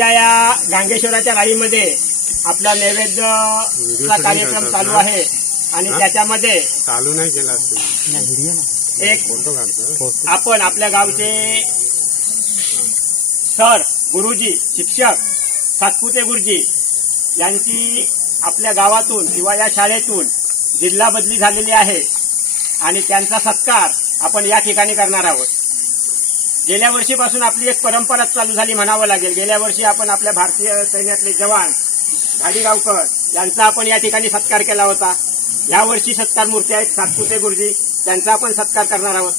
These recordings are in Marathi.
आजच्या या गांगेश्वराच्या गाडीमध्ये आपला नैवेद्यचा कार्यक्रम चालू आहे. आणि त्याच्यामध्ये चालू नाही केला असतो एक फोटो काढतो. आपण आपल्या गावचे सर गुरुजी शिक्षक सातपुते गुरुजी यांची आपल्या गावातून किंवा या शाळेतून जिल्हा बदली झालेली आहे. आणि त्यांचा सत्कार आपण या ठिकाणी करणार आहोत. गेल्या वर्षीपासून आपली एक परंपराच चालू झाली म्हणावं लागेल. गेल्या वर्षी आपण आपल्या भारतीय सैन्यातले जवान भाडीगावकर यांचा आपण या ठिकाणी सत्कार केला होता. यावर्षी सत्कार मूर्ती आहेत सातपुते गुरुजी. त्यांचा आपण सत्कार करणार आहोत.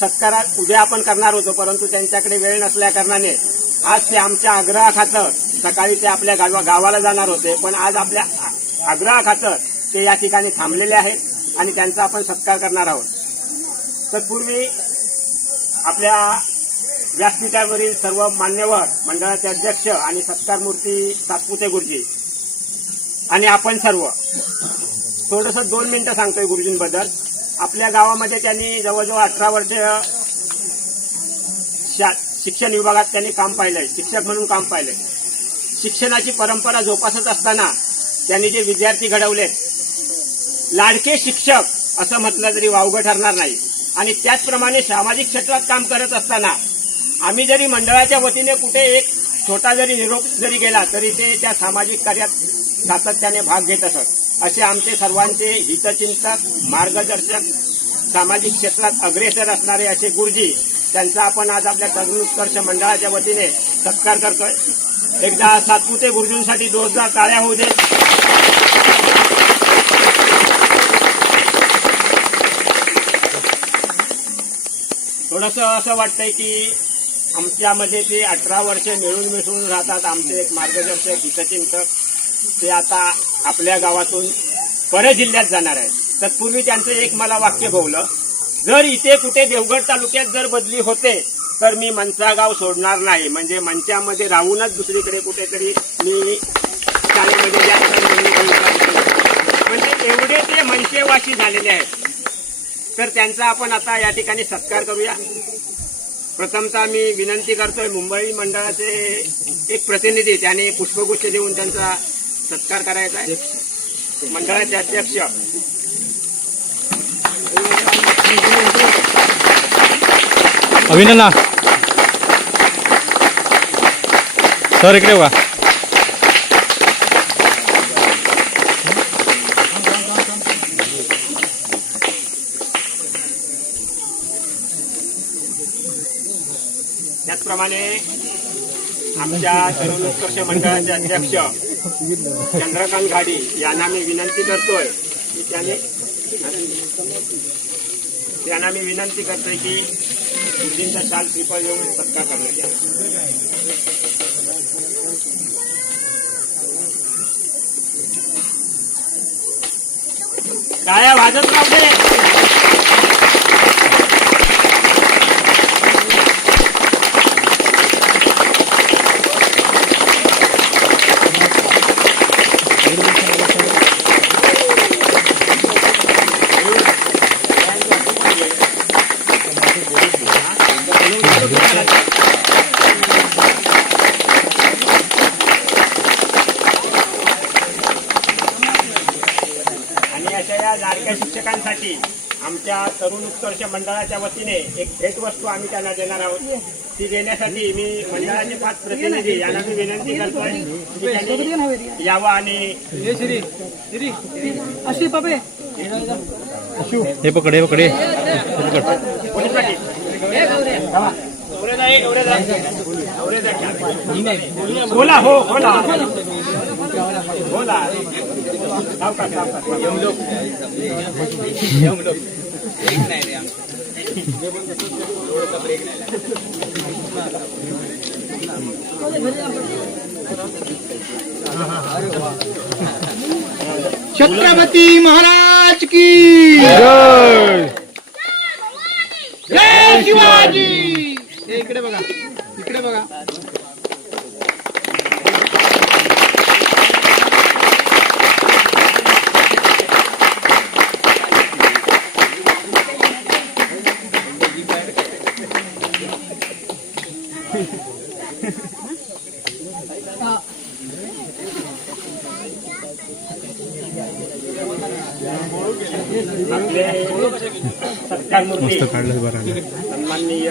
सत्कारात उद्या आपण करणार होतो परंतु त्यांच्याकडे वेळ नसल्या कारणाने आज ते आमच्या आग्रहाखातर सकाळी ते आपल्या गावा गावाला जाणार होते. पण आज आपल्या आ- आग्रहाखातर ते या ठिकाणी थांबलेले आहेत आणि त्यांचा आपण सत्कार करणार आहोत. तत्पूर्वी आपल्या व्यासपीठावरील सर्व मान्यवर मंडळाचे अध्यक्ष आणि सत्कार मूर्ती सातपुते गुरुजी. आणि आपण सर्व. थोडस दोन मिनिटं सांगतोय गुरुजींबद्दल. आपल्या गावामध्ये त्यांनी जवळजवळ अठरा वर्ष शा- शिक्षण विभागात त्यांनी काम पाहिलंय शिक्षक म्हणून काम पाहिलंय. शिक्षणाची परंपरा जोपासत असताना त्यांनी जे विद्यार्थी घडवले लाडके शिक्षक असं म्हटलं तरी वावगं ठरणार नाही. आणि त्याचप्रमाणे सामाजिक क्षेत्रात काम करत असताना आम्ही जरी मंडळाच्या वतीने कुठे एक छोटा जरी निरोप जरी गेला तरी ते त्या सामाजिक कार्यात सातत्याने भाग घेत असत. असे आमचे सर्वांचे हितचिंतक मार्गदर्शक सामाजिक क्षेत्रात अग्रेसर असणारे असे गुरुजी त्यांचा आपण आज आपल्या तरुणोत्कर्ष मंडळाच्या वतीने सत्कार करतोय. एकदा सातपुते गुरुजींसाठी जोरदार टाळ्या होऊ दे. थोडस असं वाटतंय की आमच्यामध्ये ते अठरा वर्ष मिळून मिसळून राहतात आमचे एक मार्गदर्शक हितचिंतक ते आता आपल्या गावातून पर जिल्ह्यात जाणार आहेत. तत्पूर्वी त्यांचं एक मला वाक्य भोवलं जर इथे कुठे देवगड तालुक्यात जर बदली होते तर मी मनसागाव सोडणार नाही. म्हणजे मंचामध्ये राहूनच दुसरीकडे कुठेतरी मी शाळेमध्ये म्हणजे एवढे ते मनसेवाशी झालेले आहेत. तर त्यांचा आपण आता या ठिकाणी सत्कार करूया. प्रथमतः मी विनंती करतोय मुंबई मंडळाचे एक प्रतिनिधी त्याने पुष्पगुच्छ देऊन त्यांचा सत्कार करायचा आहे. मंडळाचे अध्यक्ष. अभिनंदन. सर इकडे वा त्याचप्रमाणे आमच्या तरुण उत्कर्ष मंडळाचे अध्यक्ष चंद्रकांत घाडी यांना मी विनंती करतोय की त्याने त्यांना मी विनंती करतोय की मुलींचा शाल श्रीफळ देऊन सत्कार करण्यात यावा टाळ्या वाजत राहते दे देण्यासाठी आमच्या तरुण उत्कर्ष मंडळाच्या वतीने एक भेटवस्तू आम्ही त्यांना देणार आहोत. ती देण्यासाठी मी मंडळाचे पाच प्रतिनिधी यांना मी विनंती करतोय यावं आणि हे पकड हे पकड बोला हो बोला. बोला. छत्रपती महाराज की जय! शिवाजी! इकडे बघा इकडे बघा. मस्त काढलं बरं आलं. सन्माननीय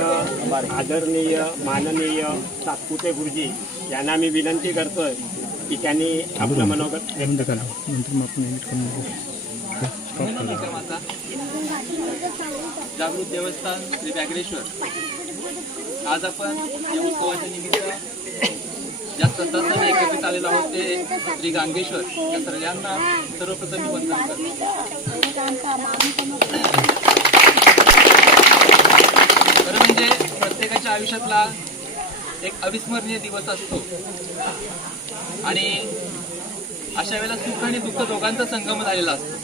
आदरणीय माननीय सातपुते गुरुजी यांना मी विनंती करतोय की त्यांनी आपलं मनोगत नंतर मग आपण करून जागृत देवस्थान श्री व्याघ्रेश्वर. आज आपण या उत्सवाच्या निमित्त ज्या सदस्यांनी एकत्रित आलेलो आहोत ते श्री गांगेश्वर. या सगळ्यांना सर्वप्रथम वंदन करतो. खरं म्हणजे प्रत्येकाच्या आयुष्यातला एक अविस्मरणीय दिवस असतो. आणि अशा वेळेला सुख आणि दुःख दोघांचा संगम झालेला असतो.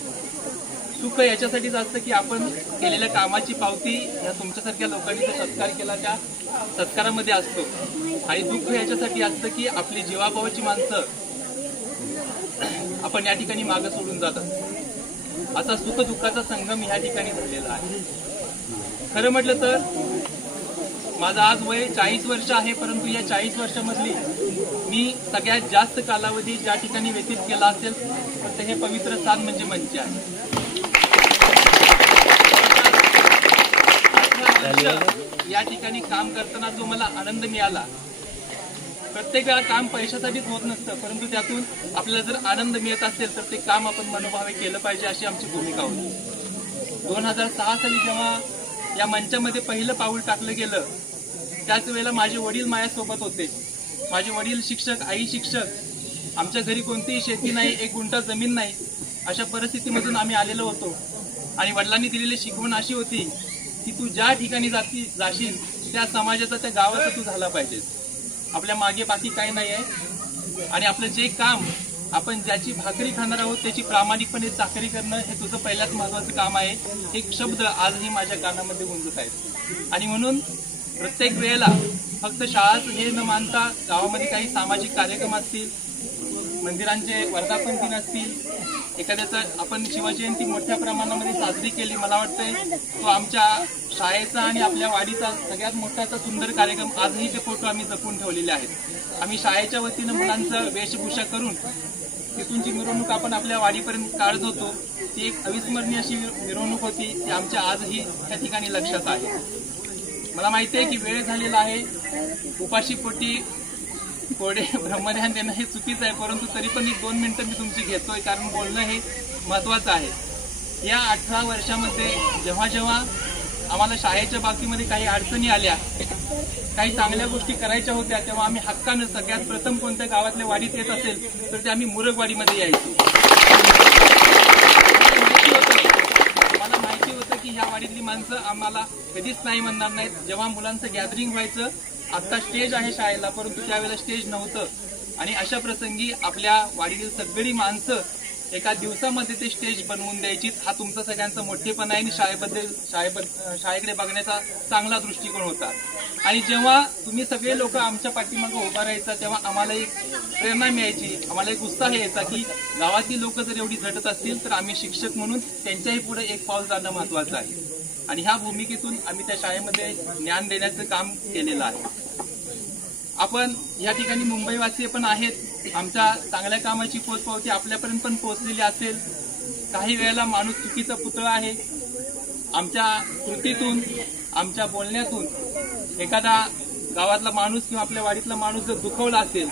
सुख याच्यासाठीच असतं की आपण केलेल्या कामाची पावती या तुमच्यासारख्या लोकांनी जो सत्कार केला त्या सत्कारामध्ये असतो. आणि दुःख याच्यासाठी असतं की आपली जीवाभावाची माणसं आपण या ठिकाणी मागं सोडून जातात. असा सुख दुःखाचा संगम या ठिकाणी झालेला आहे. खरं म्हटलं तर माझं आज वय चाळीस वर्ष आहे परंतु या चाळीस वर्षामधली मी सगळ्यात जास्त कालावधी ज्या ठिकाणी व्यतीत केला असेल तर हे पवित्र स्थान म्हणजे मंच आहे. या ठिकाणी काम करताना जो मला आनंद मिळाला प्रत्येक वेळा काम पैशासाठीच होत नसतं परंतु त्यातून आपल्याला जर आनंद मिळत असेल तर ते काम आपण मनोभावे केलं पाहिजे अशी आमची भूमिका होती. दोन हजार सहा साली जेव्हा या मंचामध्ये पहिलं पाऊल टाकलं गेलं त्याच वेळेला माझे वडील माझ्यासोबत होते. माझे वडील शिक्षक आई शिक्षक आमच्या घरी कोणतीही शेती नाही एक गुंठा जमीन नाही अशा परिस्थितीमधून आम्ही आलेलो होतो. आणि वडिलांनी दिलेली शिकवण अशी होती की तू ज्या ठिकाणी जाती जाशील त्या समाजाचा त्या गावाचा तू झाला पाहिजेस. आपल्या मागे बाकी काही नाही आहे. आणि आपलं जे काम आपण ज्याची भाकरी खाणार आहोत त्याची प्रामाणिकपणे चाकरी करणं हे तुझं पहिल्याच महत्वाचं काम आहे. हे शब्द आजही माझ्या कानामध्ये गुंजत आहेत. आणि म्हणून प्रत्येक वेळेला फक्त शाळाच हे न मानता गावामध्ये काही सामाजिक कार्यक्रम असतील मंदिरांचे वर्धापन दिन असतील एखाद्याचं आपण शिवजयंती मोठ्या प्रमाणामध्ये साजरी केली मला वाटतंय तो आमच्या शाळेचा आणि आपल्या वाडीचा सगळ्यात मोठाचा सुंदर कार्यक्रम आजही ते फोटो आम्ही जपून ठेवलेले आहेत. आम्ही शाळेच्या वतीनं मुलांचं वेशभूषा करून तिथून जी मिरवणूक आपण आपल्या वाडीपर्यंत काढत होतो. ती एक अविस्मरणीय अशी मिरवणूक होती ती आमच्या आजही त्या ठिकाणी लक्षात आहे. मला माहिती आहे की वेळ झालेला आहे. उपाशी पोटी कोडे ब्रह्मध्यान देणं हे चुकीचं आहे परंतु तरी पण एक दोन मिनटं मी तुमची घेतोय कारण बोलणं हे महत्वाचं आहे. या अठरा वर्षामध्ये जेव्हा जेव्हा आम्हाला शाळेच्या बाबतीमध्ये काही अडचणी आल्या काही चांगल्या गोष्टी करायच्या होत्या तेव्हा आम्ही हक्कानं सगळ्यात प्रथम कोणत्या गावातल्या वाडीत येत असेल तर ते आम्ही मुरगवाडीमध्ये यायचो. मला माहिती होतं की ह्या वाडीतली माणसं आम्हाला कधीच नाही म्हणणार नाहीत. जेव्हा मुलांचं गॅदरिंग व्हायचं आता स्टेज आहे शाळेला परंतु त्यावेळेला स्टेज नव्हतं. आणि अशा प्रसंगी आपल्या वाडीतील सगळी माणसं एका दिवसामध्ये ते स्टेज बनवून द्यायची. हा तुमचा सगळ्यांचा मोठेपणा आहे आणि शाळेबद्दल शाळेबद्दल शाळेकडे बघण्याचा चांगला दृष्टिकोन होता. आणि जेव्हा तुम्ही सगळे लोक आमच्या पाठीमागं उभा राहायचा तेव्हा आम्हाला एक प्रेरणा मिळायची. आम्हाला एक उत्साह यायचा की गावातील लोक जर एवढी झटत असतील तर आम्ही शिक्षक म्हणून त्यांच्याही पुढे एक पाऊल जाणं महत्वाचं आहे. आणि ह्या भूमिकेतून आम्ही त्या शाळेमध्ये ज्ञान देण्याचं काम केलेलं आहे. आपण या ठिकाणी मुंबईवासी पण आहेत. आमच्या चांगल्या कामाची पोचपावती आपल्यापर्यंत पण पोहोचलेली असेल. काही वेळेला माणूस चुकीचा पुतळा आहे. आमच्या कृतीतून आमच्या बोलण्यातून एखादा गावातला माणूस किंवा आपल्या वाडीतला माणूस जर दुखवला असेल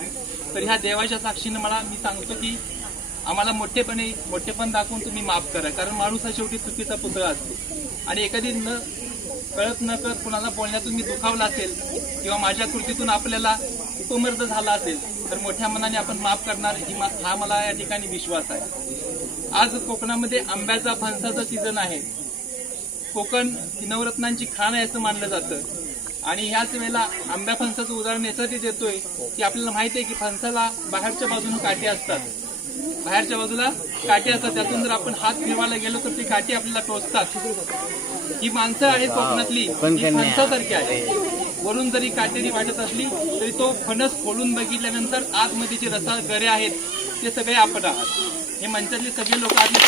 तर ह्या देवाच्या साक्षीनं मला मी सांगतो की आम्हाला मोठेपणे मोठेपण दाखवून तुम्ही माफ करा. कारण माणूस हा शेवटी चुकीचा पुतळा असतो. आणि एखादी न कळत न कळत कुणाला बोलण्यातून मी दुखावला असेल किंवा माझ्या कृतीतून आपल्याला उपमर्द झाला असेल तर मोठ्या मनाने आपण माफ करणार ही हा मला या ठिकाणी विश्वास आहे. आज कोकणामध्ये आंब्याचा फणसाचा सीझन आहे. कोकण ही नवरत्नांची खाण आहे असं मानलं जातं. आणि ह्याच वेळेला आंब्या फणसाचं उदाहरण यासाठी देतोय की आपल्याला माहिती आहे की फणसाला बाहेरच्या बाजूने काटे असतात. बाहेरच्या बाजूला काटे असतात त्यातून जर आपण हात फिरवायला गेलो तर ती काठी आपल्याला टोचतात. ही माणसं आहेत कोकणातली ही फणसासारखी आहे. वरून जरी काटेरी वाटत असली तरी तो फणस खोलून बघितल्यानंतर आतमध्ये जे रसा गरे आहेत ते सगळे आपण आहात. हे मंचातले सगळे लोक आतले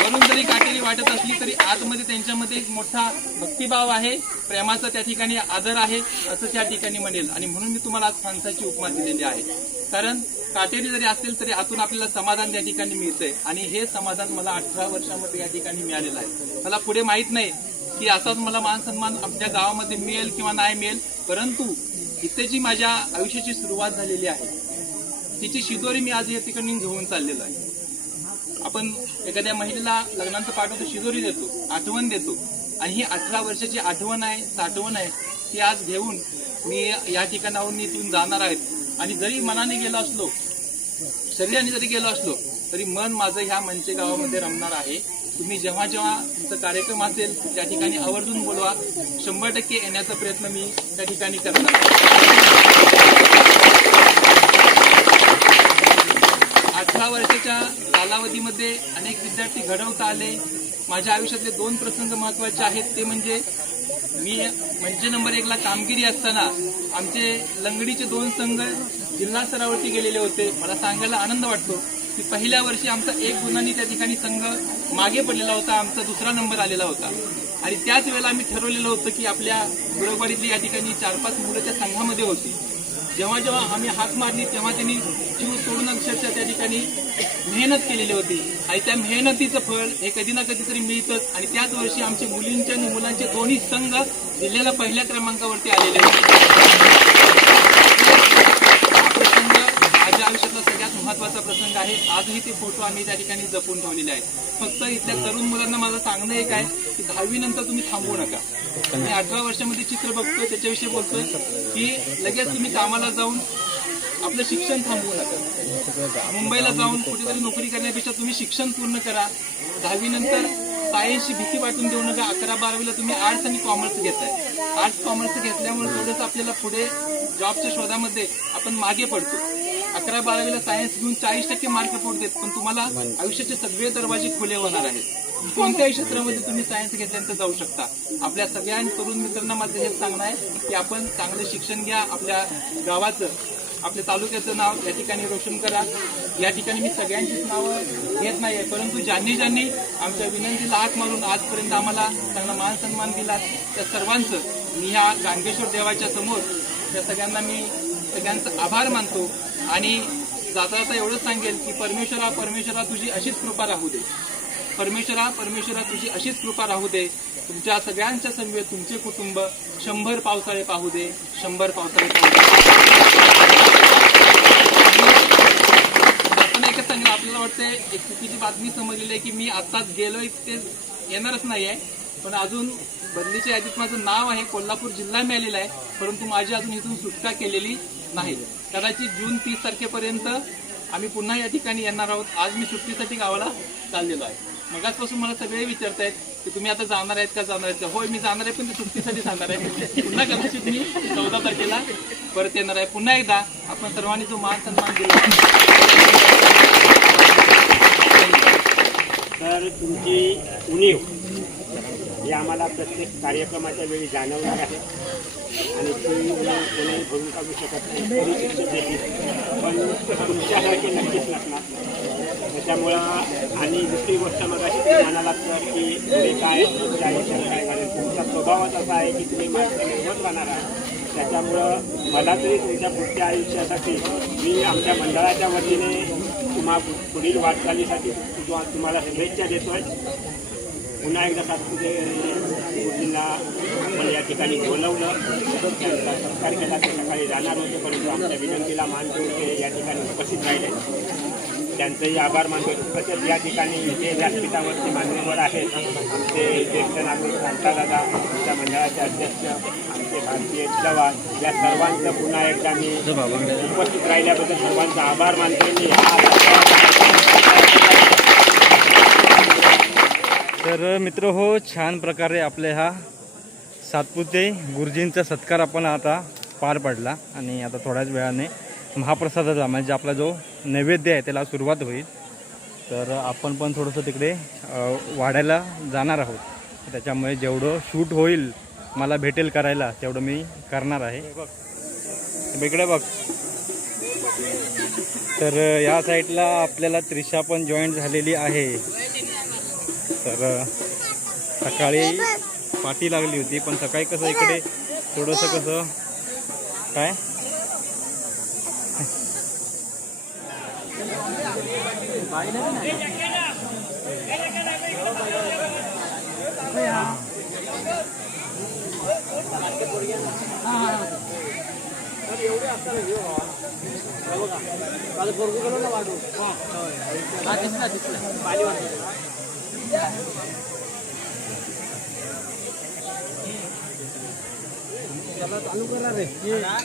वरून जरी वाटत असली तरी आतमध्ये त्यांच्यामध्ये एक मोठा भक्तिभाव आहे. प्रेमाचा त्या ठिकाणी आदर आहे असं त्या ठिकाणी म्हणेल. आणि म्हणून मी तुम्हाला आज फणसाची उपमा दिलेली आहे. कारण काटेरी जरी असेल तरी आतून आपल्याला समाधान त्या ठिकाणी मिळतंय. आणि हे समाधान मला अठरा वर्षामध्ये या ठिकाणी मिळालेलं आहे. मला पुढे माहीत नाही की असाच मला मान सन्मान आमच्या गावामध्ये मिळेल किंवा नाही मिळेल. परंतु इथे जी माझ्या आयुष्याची सुरुवात झालेली आहे तिची शिदोरी मी आज या ठिकाणी घेऊन चाललेलो आहे. आपण एखाद्या महिलेला लग्नाचं पाठवतो शिजोरी देतो आठवण देतो. आणि ही अठरा वर्षाची आठवण आहे साठवण आहे ती आज घेऊन मी या ठिकाणाहून इथून जाणार आहेत आणि जरी मनाने गेलो असलो शरीराने जरी गेलो असलो तरी मन माझं ह्या मंचे गावामध्ये रमणार आहे. तुम्ही जेव्हा जेव्हा तुमचा कार्यक्रम असेल त्या ठिकाणी आवर्जून बोलवा. शंभर टक्के येण्याचा प्रयत्न मी त्या ठिकाणी करणार अठरा वर्षाच्या कालावधीमध्ये अनेक विद्यार्थी घडवता आले. माझ्या आयुष्यातले दोन प्रसंग महत्त्वाचे आहेत. ते म्हणजे मी मंच नंबर एकला कामगिरी असताना आमचे लंगडीचे दोन संघ जिल्हा स्तरावरती गेलेले होते. मला सांगायला आनंद वाटतो की पहिल्या वर्षी आमचा एक गुणांनी त्या ठिकाणी संघ मागे पडलेला होता. आमचा दुसरा नंबर आलेला होता. आणि त्याच वेळेला आम्ही ठरवलेलं होतं की आपल्या गुरगवाडीतली या ठिकाणी चार पाच मुलं त्या संघामध्ये होती. जेव्हा जेव्हा आम्ही हाक मारली तेव्हा त्यांनी जीव सोडून अक्षरशः त्या ठिकाणी मेहनत केलेली होती. आणि त्या मेहनतीचं फळ हे कधी ना कधीतरी मिळतच. आणि त्याच वर्षी आमचे मुलींचे आणि मुलांचे दोन्ही संघ जिल्ह्याला पहिल्या क्रमांकावरती आलेले होते हा प्रसंग माझ्या आयुष्यातला सगळ्यात महत्त्वाचा प्रसंग आजही ते फोटो आम्ही त्या ठिकाणी जपून ठेवलेले आहेत. फक्त इथल्या तरुण मुलांना माझं सांगणं एक आहे की दहावी नंतर तुम्ही थांबू नका. मी अठरा वर्षामध्ये चित्र बघतोय त्याच्याविषयी बोलतोय की लगेच तुम्ही कामाला जाऊन आपलं शिक्षण थांबवू नका. मुंबईला जाऊन कुठेतरी नोकरी करण्यापेक्षा तुम्ही शिक्षण पूर्ण करा. दहावी नंतर सायन्सची भीती वाटून देऊ नका. अकरा बारावीला तुम्ही आर्ट्स आणि कॉमर्स घेताय. आर्ट्स कॉमर्स घेतल्यामुळे थोडंसं आपल्याला पुढे जॉबच्या शोधामध्ये आपण मागे पडतो. अकरा बारावीला सायन्स घेऊन चाळीस टक्के मार्क पडतात पण तुम्हाला आयुष्याचे सगळे दरवाजे खुले होणार आहेत. कोणत्याही क्षेत्रामध्ये तुम्ही सायन्स घेतल्यानंतर जाऊ शकता. आपल्या सगळ्या तरुण मित्रांना माझं हेच सांगणं आहे की आपण चांगलं शिक्षण घ्या आपल्या गावाचं आपल्या तालुक्याचं नाव या ठिकाणी रोशन करा. या ठिकाणी मी सगळ्यांचीच नावं घेत नाहीये परंतु ज्यांनी ज्यांनी आमच्या विनंतीला हात मारून आजपर्यंत आम्हाला चांगला मान सन्मान दिला त्या सर्वांचं मी ह्या गांगेश्वर देवाच्या समोर त्या सगळ्यांना मी सगळ्यांचं आभार मानतो आणि जाता जाता एवढंच सांगेल की परमेश्वरा परमेश्वरा तुझी अशीच कृपा राहू दे. परमेश्वरा परमेश्वरा तुझी अशीच कृपा राहू दे. तुमच्या सगळ्यांच्या समवेत तुमचे कुटुंब शंभर पावसाळे पाहू दे. शंभर पावसाळे पाहू दे. आपण एकच सांगेल आपल्याला वाटतंय एक चुकीची बातमी समजलेली आहे की मी आत्ताच गेलोय ते येणारच नाही आहे. पण अजून बदलीच्या यादीत माझं नाव आहे कोल्हापूर जिल्हा मिळालेला आहे. परंतु माझी अजून इथून सुटका केलेली नाही. कदाचित जून तीस तारखेपर्यंत आम्ही पुन्हा या ठिकाणी येणार आहोत. आज मी सुट्टीसाठी गावाला चाललेलो आहे. मगाचपासून मला सगळे विचारतायत की तुम्ही आता जाणार आहेत का जाणार आहेत का? होय मी जाणार आहे पण ते सुट्टीसाठी जाणार आहे. पुन्हा कदाचित मी चौदा तारखेला परत येणार आहे. पुन्हा एकदा आपण सर्वांनी जो मान सन्मान दिला. तर तुमची उणीव हे आम्हाला प्रत्येक कार्यक्रमाच्या वेळी जाणवणार आहे. आणि ती कोणीही भरून काढू शकत नाही पण तुमच्यासारखे नक्कीच नसणार त्याच्यामुळं आणि दुसरी गोष्ट मग अशी तुम्ही म्हणालात तर की तुम्ही काय तुमच्या आयुष्यात काय तुमचा स्वभावच असा आहे की तुम्ही माणसं निर्भर राहणार आहात. त्याच्यामुळं मला तरी तुमच्या पुढच्या आयुष्यासाठी मी आमच्या मंडळाच्या वतीने तुम्हा पुढील वाटचालीसाठी तुम्हाला शुभेच्छा आहे पुन्हा एकदा सातपुते गुरुजींना आपण या ठिकाणी बोलवलं. त्यांचा सत्कार केला ते सकाळी जाणार होते परंतु आमच्या विनंतीला मान ठेवून या ठिकाणी उपस्थित राहिले. त्यांचंही आभार मानतो तसेच या ठिकाणी जे व्यासपीठावरती मान्यवर आहेत आमचे ज्येष्ठ नागरिक दादा आमच्या मंडळाचे अध्यक्ष आमचे भारतीय जवान या सर्वांचं पुन्हा एकदा मी उपस्थित राहिल्याबद्दल सर्वांचा आभार मानतो मी तर मित्र हो छान प्रकारे आपल्या हा सातपुते गुरुजींचा सत्कार आपण आता पार पडला आणि आता थोड्याच वेळाने महाप्रसादाचा म्हणजे आपला जो नैवेद्य आहे त्याला सुरुवात होईल. तर आपण पण थोडंसं तिकडे अ, वाड्याला जाणार आहोत. त्याच्यामुळे जेवढं शूट होईल मला भेटेल करायला तेवढं मी करणार आहे. बघ. इकडे बघ. तर या साईडला आपल्याला त्रिशा पण जॉईन झालेली आहे. तर सकाळी पाठी लागली होती पण सकाळी कसं इकडे थोडंसं कसं काय?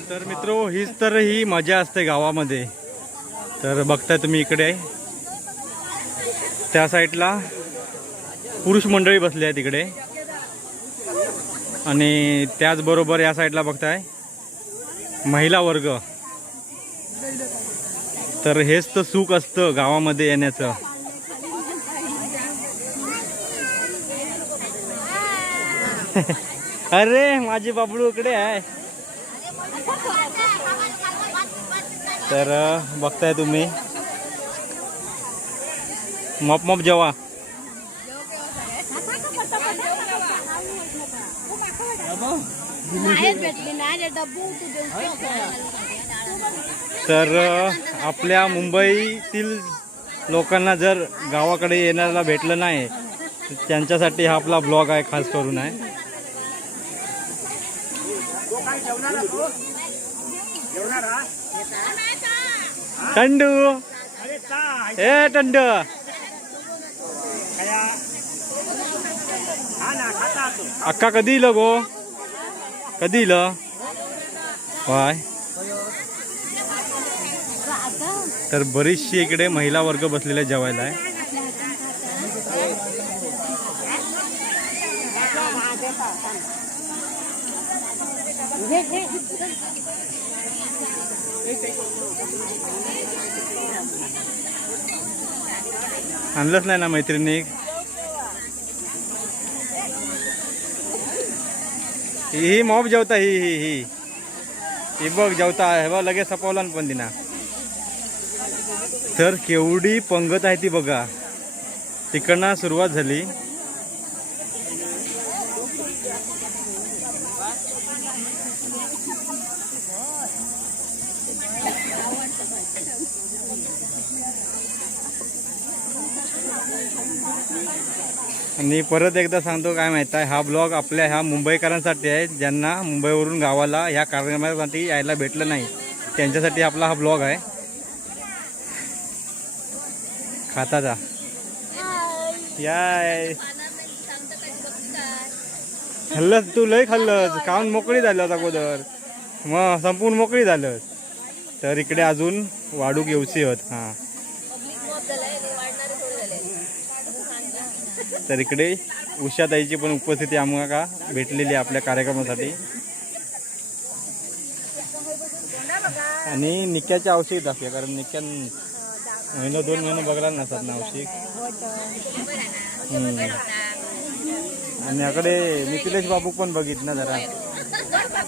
तर मित्र हीच तर ही मजा असते गावामध्ये. तर बघताय तुम्ही इकडे. त्या साईडला पुरुष मंडळी बसली आहे तिकडे आणि त्याचबरोबर या साईडला बघताय महिला वर्ग. तर हेच तर सुख असतं गावामध्ये येण्याचं. अरे माझे बाबडू इकडे आहे. तर बघताय तुम्ही. मप मप जेवा. तर आपल्या मुंबईतील लोकांना जर गावाकडे येण्याला भेटलं नाही त्यांच्यासाठी हा आपला ब्लॉग आहे खास करून आहे तो काय जेवणारा तो जेवणारा टंडू. ए टंड. अक्का कधी इलं गो? कधी इलं? वाय. तर बरीचशी इकडे महिला वर्ग बसलेल्या जेवायला आहे. आणलंच नाही ना मैत्रिणी. ही ही मॉब जेवता ही ही ही. ही बघ जेवता. हे बघ लगेच सपवला पण तिना तर केवढी पंगत आहे ती बघा. तिकडनं सुरुवात झाली. आणि परत एकदा सांगतो काय माहीत आहे हा ब्लॉग आपल्या ह्या मुंबईकरांसाठी आहे ज्यांना मुंबईवरून गावाला ह्या कार्यक्रमासाठी यायला भेटलं नाही त्यांच्यासाठी आपला हा ब्लॉग आहे. खाताचा याय खाल्लंस तू? लय खाल्लंस. खाऊन मोकळी झालं अगोदर. मग संपूर्ण मोकळी झालं तर इकडे अजून वाढूक येऊची होत हां. तर इकडे उषाताईची पण उपस्थिती आम्हाला भेटलेली आहे आपल्या कार्यक्रमासाठी. आणि निक्याच्या औषध दाखवूया कारण निक्यान महिना दोन महिने बघला नसतात ना औषध. हम्म. आणि याकडे मिथिलेश बाबू पण बघित ना जरा.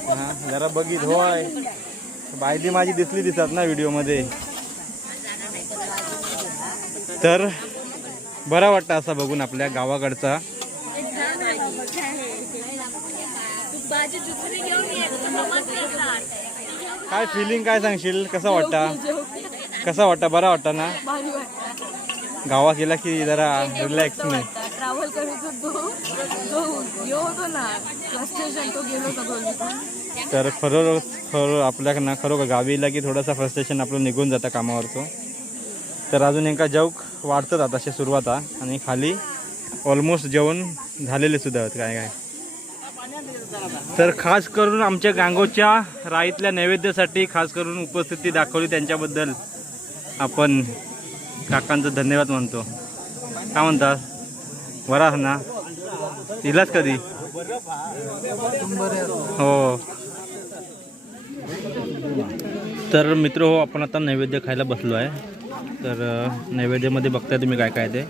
हा जरा बघित होय. बायदी माझी दिसली दिसतात ना व्हिडिओमध्ये. तर बरा वाटतं असं बघून आपल्या गावाकडचा? काय फिलिंग काय सांगशील? कसं वाटतं? कसा वाटता? बरा वाटता ना? गावा गेला की जरा रिलॅक्स नाही? ट्रॅव्हल तर खरं खरं आपल्या ना खरोखर गावी येला की थोडंसं फ्रस्ट्रेशन आपलं निघून जातं कामावरचं. तर अजून एका जौक वाढतात आता अशी सुरुवात. आणि खाली ऑलमोस्ट जेवण झालेले सुद्धा आहेत काय काय. तर खास करून आमच्या गांगोच्या राईतल्या नैवेद्यासाठी खास करून उपस्थिती दाखवली त्यांच्याबद्दल. आपण काकांचं धन्यवाद म्हणतो. काय म्हणतात बरा ना? दिलाच कधी? हो. तर मित्र हो आपण आता नैवेद्य खायला बसलो आहे. तर नैवेद्यामध्ये बघताय तुम्ही काय काय ते.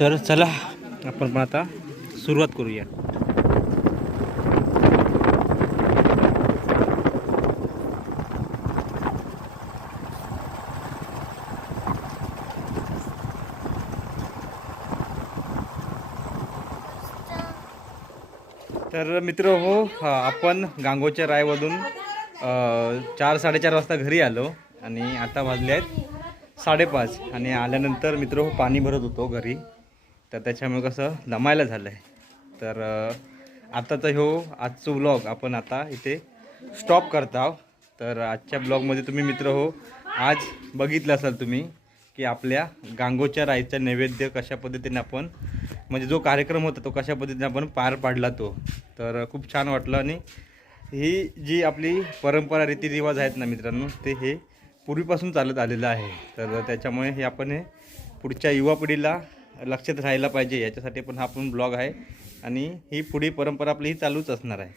तर चला आपण पण आता सुरुवात करूया. तर मित्र हो आपण गांगोच्या रायमधून चार साडेचार वाजता घरी आलो आणि आता वाजले आहेत साडेपाच आणि आल्यानंतर मित्र हो पाणी भरत होतो घरी. तर त्याच्यामुळे कसं दमायला झालं आहे तर आता आताचा ह्यो आजचं ब्लॉग आपण आता इथे स्टॉप करत आहोत. तर आजच्या ब्लॉगमध्ये तुम्ही मित्र हो आज बघितलं असाल तुम्ही की आपल्या गांगोच्या राईचा नैवेद्य कशा पद्धतीने आपण म्हणजे जो कार्यक्रम होता तो कशा पद्धतीने आपण पार पाडला तो. तर खूप छान वाटलं आणि ही जी आपली परंपरा रीतिरिवाज आहेत ना मित्रांनो ते हे पूर्वीपासून चालत आलेलं आहे. तर त्याच्यामुळे हे आपण हे पुढच्या युवा पिढीला लक्षात राहायला पाहिजे. याच्यासाठी पण हा पण ब्लॉग आहे आणि ही पुढे परंपरा आपली ही चालूच असणार आहे.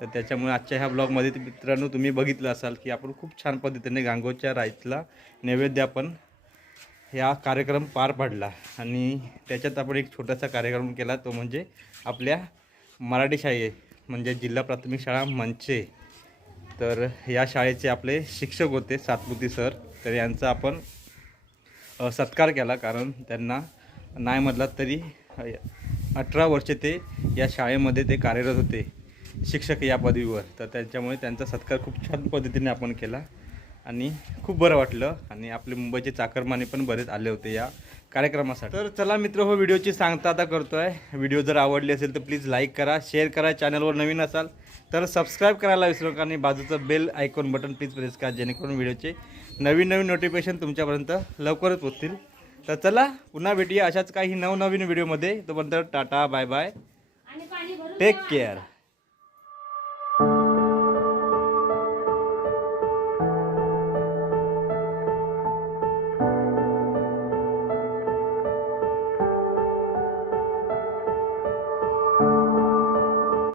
तर त्याच्यामुळे आजच्या ह्या ब्लॉगमध्ये ते मित्रांनो तुम्ही बघितलं असाल की आपण खूप छान पद्धतीने गांगोच्या राईतला नैवेद्य आपण ह्या कार्यक्रम पार पाडला आणि त्याच्यात आपण एक छोटासा कार्यक्रम केला तो म्हणजे आपल्या मराठी शाळे म्हणजे जिल्हा प्राथमिक शाळा मंचे. तर या शाळेचे आपले शिक्षक होते सातपुती सर. तर यांचा आपण सत्कार केला कारण त्यांना नाही म्हटलात तरी अठरा वर्षे ते या शाळेमध्ये ते कार्यरत होते शिक्षक या पदवीवर. तर त्यांच्यामुळे त्यांचा सत्कार खूप छान पद्धतीने आपण केला. आणि खूप बरं वाटलं. आणि आपले मुंबईचे चाकरमाने पण बरेच आले होते या कार्यक्रमासाठी. तर चला मित्र हो व्हिडिओची सांगता आता करतोय. व्हिडिओ जर आवडली असेल तर प्लीज लाईक करा शेअर करा चॅनलवर नवीन असाल तर सबस्क्राईब करायला विसरू नका आणि बाजूचं bell icon button please press करा जेणेकरून व्हिडिओचे नवीन नवीन नोटिफिकेशन तुमच्यापर्यंत लवकरच पोचतील. तर चला पुन्हा भेटूया अशाच काही नवनवीन व्हिडिओमध्ये. तोपर्यंत tata bye bye. Take care